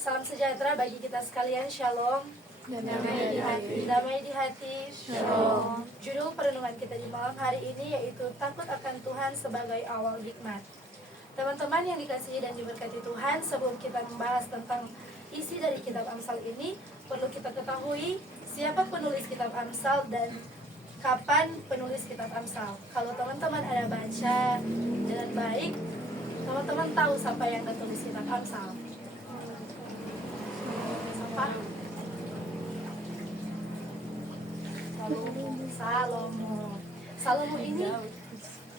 Salam sejahtera bagi kita sekalian, Shalom. Damai di hati, Shalom. Judul perenungan kita di malam hari ini yaitu takut akan Tuhan sebagai awal hikmat. Teman-teman yang dikasihi dan diberkati Tuhan, sebelum kita membahas tentang isi dari kitab Amsal ini, perlu kita ketahui siapa penulis kitab Amsal dan kapan penulis kitab Amsal. Kalau teman-teman ada baca dengan baik, teman-teman tahu siapa yang menulis kitab Amsal. Siapa?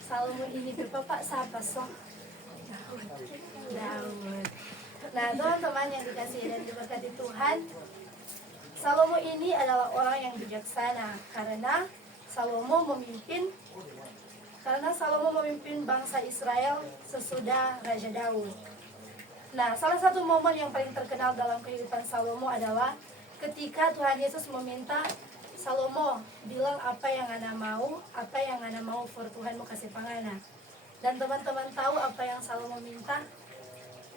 Salomo ini berbapak siapa so? Daud. Nah, teman-teman yang dikasihi dan diberkati Tuhan, Salomo ini adalah orang yang bijaksana karena Salomo memimpin bangsa Israel sesudah Raja Daud. Nah, salah satu momen yang paling terkenal dalam kehidupan Salomo adalah ketika Tuhan Yesus meminta Salomo bilang apa yang Ana mau for Tuhan mau kasih pangana. Dan teman-teman tahu apa yang Salomo minta?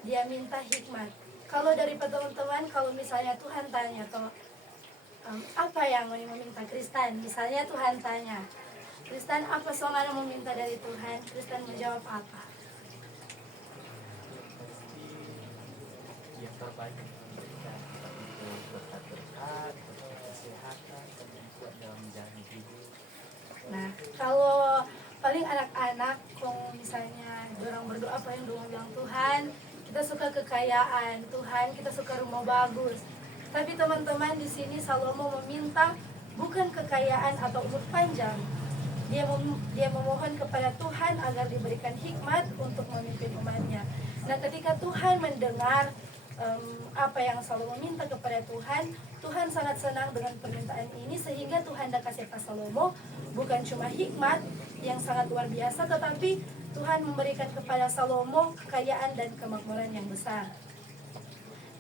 Dia minta hikmat. Kalau dari teman-teman, kalau misalnya Tuhan tanya toh apa yang mau meminta Kristen? Misalnya Tuhan tanya, Kristen apa soal Ana mau minta dari Tuhan? Kristen menjawab apa? Yang terbaik memberikan itu berkat-berkat, kesehatan, dan kuat dalam menjalani hidup. Nah, kalau paling anak-anak, kalau misalnya orang berdoa apa yang doa bilang Tuhan, kita suka kekayaan, Tuhan kita suka rumah bagus. Tapi teman-teman di sini Salomo meminta bukan kekayaan atau umur panjang. Dia memohon kepada Tuhan agar diberikan hikmat untuk memimpin umatnya. Nah, ketika Tuhan mendengar apa yang Salomo minta kepada Tuhan, Tuhan sangat senang dengan permintaan ini sehingga Tuhan dah kasih kepada Salomo bukan cuma hikmat yang sangat luar biasa, tetapi Tuhan memberikan kepada Salomo kekayaan dan kemakmuran yang besar.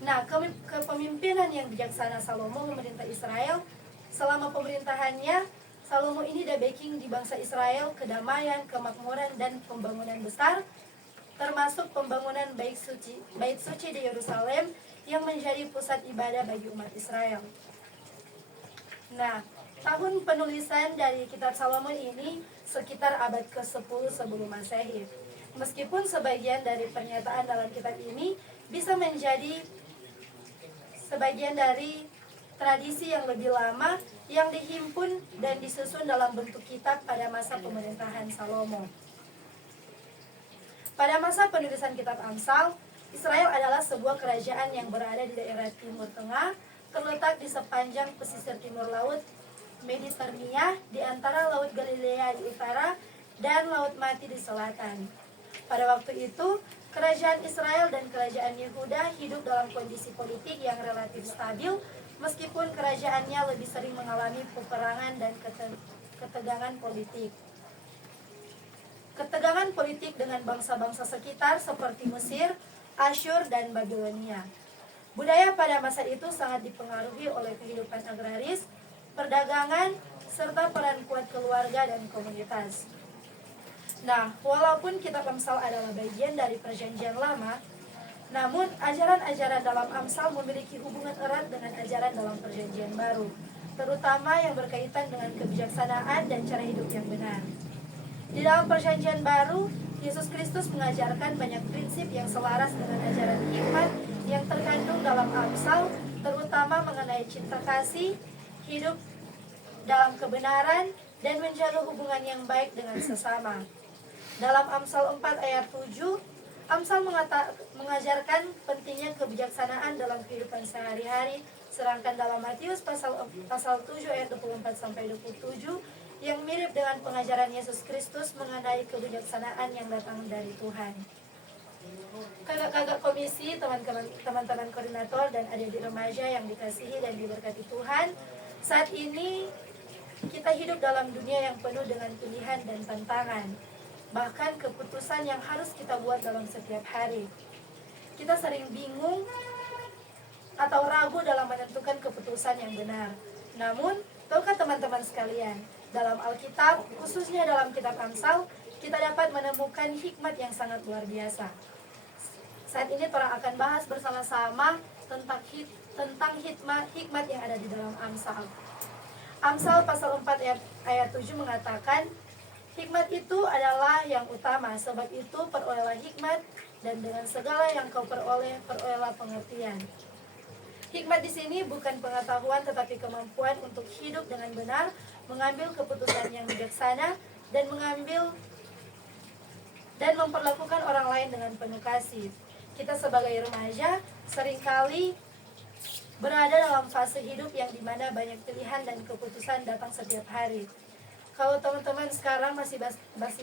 Nah, kepemimpinan yang bijaksana Salomo memerintah Israel, selama pemerintahannya Salomo ini dah backing di bangsa Israel kedamaian, kemakmuran dan pembangunan besar, termasuk pembangunan bait suci di Yerusalem yang menjadi pusat ibadah bagi umat Israel. Nah, tahun penulisan dari kitab Salomo ini sekitar abad ke-10 sebelum Masehi. Meskipun sebagian dari pernyataan dalam kitab ini bisa menjadi sebagian dari tradisi yang lebih lama yang dihimpun dan disusun dalam bentuk kitab pada masa pemerintahan Salomo. Pada masa penulisan kitab Amsal, Israel adalah sebuah kerajaan yang berada di daerah Timur Tengah, terletak di sepanjang pesisir timur Laut Mediterania di antara Laut Galilea di utara dan Laut Mati di selatan. Pada waktu itu, kerajaan Israel dan kerajaan Yehuda hidup dalam kondisi politik yang relatif stabil, meskipun kerajaannya lebih sering mengalami peperangan dan ketegangan politik. Ketegangan politik dengan bangsa-bangsa sekitar seperti Mesir, Asyur, dan Babilonia. Budaya pada masa itu sangat dipengaruhi oleh kehidupan agraris, perdagangan, serta peran kuat keluarga dan komunitas. Nah, walaupun kitab Amsal adalah bagian dari Perjanjian Lama, namun ajaran-ajaran dalam Amsal memiliki hubungan erat dengan ajaran dalam Perjanjian Baru, terutama yang berkaitan dengan kebijaksanaan dan cara hidup yang benar. Di dalam Perjanjian Baru, Yesus Kristus mengajarkan banyak prinsip yang selaras dengan ajaran hikmat yang terkandung dalam Amsal, terutama mengenai cinta kasih, hidup dalam kebenaran, dan menjaga hubungan yang baik dengan sesama. Dalam Amsal 4 ayat 7, Amsal mengajarkan pentingnya kebijaksanaan dalam kehidupan sehari-hari, sedangkan dalam Matius pasal 7 ayat 24-27 yang mirip dengan pengajaran Yesus Kristus mengenai kebijaksanaan yang datang dari Tuhan. Kakak-kakak komisi, teman-teman koordinator, dan adik-adik remaja yang dikasihi dan diberkati Tuhan, saat ini kita hidup dalam dunia yang penuh dengan pilihan dan tantangan, bahkan keputusan yang harus kita buat dalam setiap hari. Kita sering bingung atau ragu dalam menentukan keputusan yang benar. Namun, tahukah teman-teman sekalian, dalam Alkitab, khususnya dalam kitab Amsal, kita dapat menemukan hikmat yang sangat luar biasa. Saat ini orang akan bahas bersama-sama tentang hikmat yang ada di dalam Amsal. Amsal pasal 4 ayat 7 mengatakan, hikmat itu adalah yang utama, sebab itu perolehlah hikmat, dan dengan segala yang kau perolehlah pengertian. Hikmat di sini bukan pengetahuan tetapi kemampuan untuk hidup dengan benar, mengambil keputusan yang bijaksana, dan memperlakukan orang lain dengan penuh kasih. Kita sebagai remaja seringkali berada dalam fase hidup yang dimana banyak pilihan dan keputusan datang setiap hari. Kalau teman-teman sekarang masih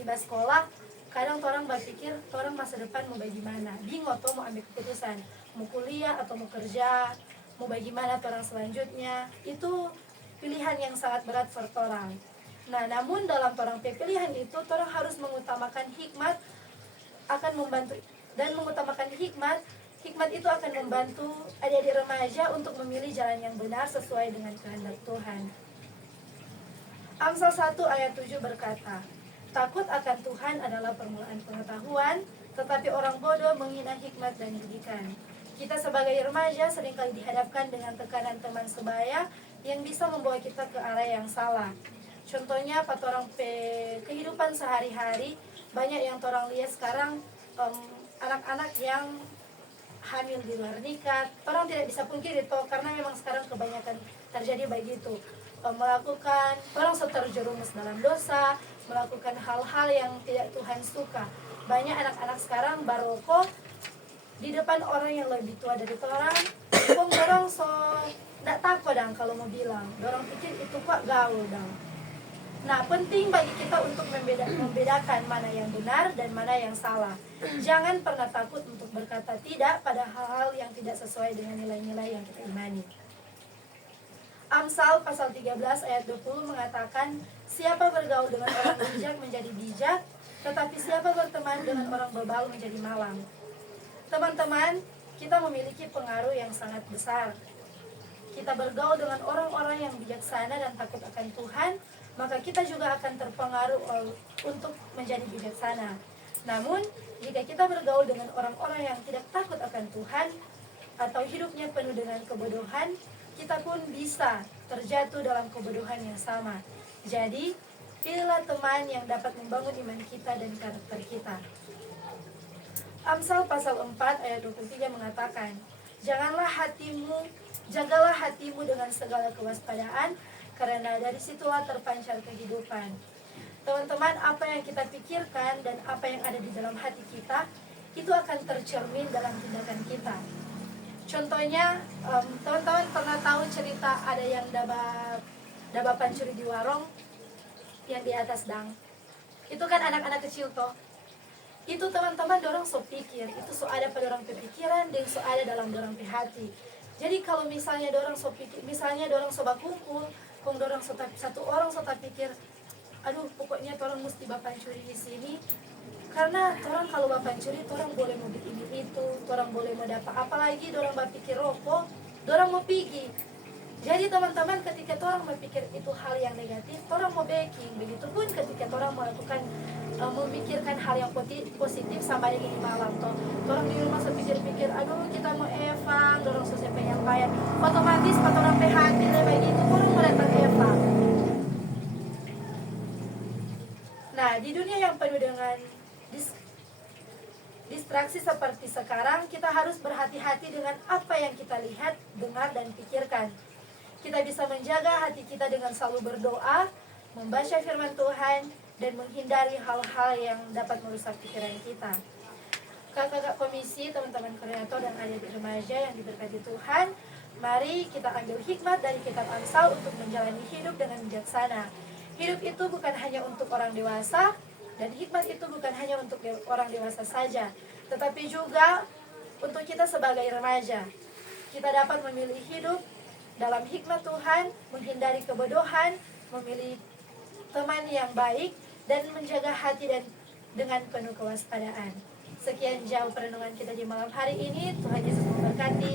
sekolah, kadang orang berpikir orang masa depan mau bagaimana, bingung atau mau ambil keputusan, mau kuliah atau mau kerja, mau bagaimana orang selanjutnya. Itu pilihan yang sangat berat for orang. Nah, namun dalam orang pilihan itu orang harus mengutamakan hikmat, akan membantu dan mengutamakan hikmat. Hikmat itu akan membantu adik-adik remaja untuk memilih jalan yang benar sesuai dengan kehendak Tuhan. Amsal 1 ayat 7 berkata, takut akan Tuhan adalah permulaan pengetahuan, tetapi orang bodoh menghina hikmat dan didikan. Kita sebagai remaja seringkali dihadapkan dengan tekanan teman sebaya yang bisa membawa kita ke arah yang salah. Contohnya pada orang kehidupan sehari-hari, banyak yang orang lihat sekarang anak-anak yang hamil di luar nikah. Orang tidak bisa pungkiri toh, karena memang sekarang kebanyakan terjadi begitu. Melakukan, orang terjerumus dalam dosa, melakukan hal-hal yang tidak Tuhan suka. Banyak anak-anak sekarang barokok di depan orang yang lebih tua dari orang. Orang so tidak takut dong kalau mau bilang. Orang pikir itu kok gaul dong. Nah, penting bagi kita untuk membedakan mana yang benar dan mana yang salah. Jangan pernah takut untuk berkata tidak pada hal-hal yang tidak sesuai dengan nilai-nilai yang kita imani. Amsal pasal 13 ayat 20 mengatakan, siapa bergaul dengan orang bijak menjadi bijak, tetapi siapa berteman dengan orang bebal menjadi malang. Teman-teman, kita memiliki pengaruh yang sangat besar. Kita bergaul dengan orang-orang yang bijaksana dan takut akan Tuhan, maka kita juga akan terpengaruh untuk menjadi bijaksana. Namun, jika kita bergaul dengan orang-orang yang tidak takut akan Tuhan, atau hidupnya penuh dengan kebodohan, kita pun bisa terjatuh dalam kebodohan yang sama. Jadi, pilihlah teman yang dapat membangun iman kita dan karakter kita. Amsal pasal 4 ayat 23 mengatakan, jagalah hatimu dengan segala kewaspadaan, karena dari situlah terpancar kehidupan. Teman-teman, apa yang kita pikirkan dan apa yang ada di dalam hati kita, itu akan tercermin dalam tindakan kita. Contohnya, teman-teman pernah tahu cerita ada yang daba pancuri di warung yang di atas dang. Itu kan anak-anak kecil toh. Itu teman-teman dorang so pikir, itu so ada pada orang pikiran dan so ada dalam dorang hati. Jadi kalau misalnya dorang so pikir, misalnya dorang so berkumpul, kong dorang satu orang so pikir, aduh pokoknya orang mesti bapancuri di sini. Karena orang kalau bapancuri, orang boleh mau bikin itu, orang boleh mau dapat, apalagi orang berpikir rokok, orang mau pergi. Jadi teman-teman, ketika orang berpikir itu hal yang negatif, orang mau baking. Begitupun ketika orang melakukan memikirkan hal yang positif sama dengan di malam toh. Orang di rumah sepikir-pikir, aduh kita mau evang, orang selesai penyampaian. Otomatis pada orang hati begitu, orang mau datang evang. Nah, di dunia yang penuh dengan distraksi seperti sekarang, kita harus berhati-hati dengan apa yang kita lihat, dengar, dan pikirkan. Kita bisa menjaga hati kita dengan selalu berdoa, membaca firman Tuhan, dan menghindari hal-hal yang dapat merusak pikiran kita. Kakak-kakak komisi, teman-teman koordinator, dan adik-adik remaja yang diberkati Tuhan, mari kita ambil hikmat dari kitab Amsal untuk menjalani hidup dengan bijaksana. Hidup itu bukan hanya untuk orang dewasa, dan hikmat itu bukan hanya untuk orang dewasa saja, tetapi juga untuk kita sebagai remaja. Kita dapat memilih hidup dalam hikmat Tuhan, menghindari kebodohan, memilih teman yang baik, dan menjaga hati dan dengan penuh kewaspadaan. Sekian jauh perenungan kita di malam hari ini. Tuhan Yesus memberkati.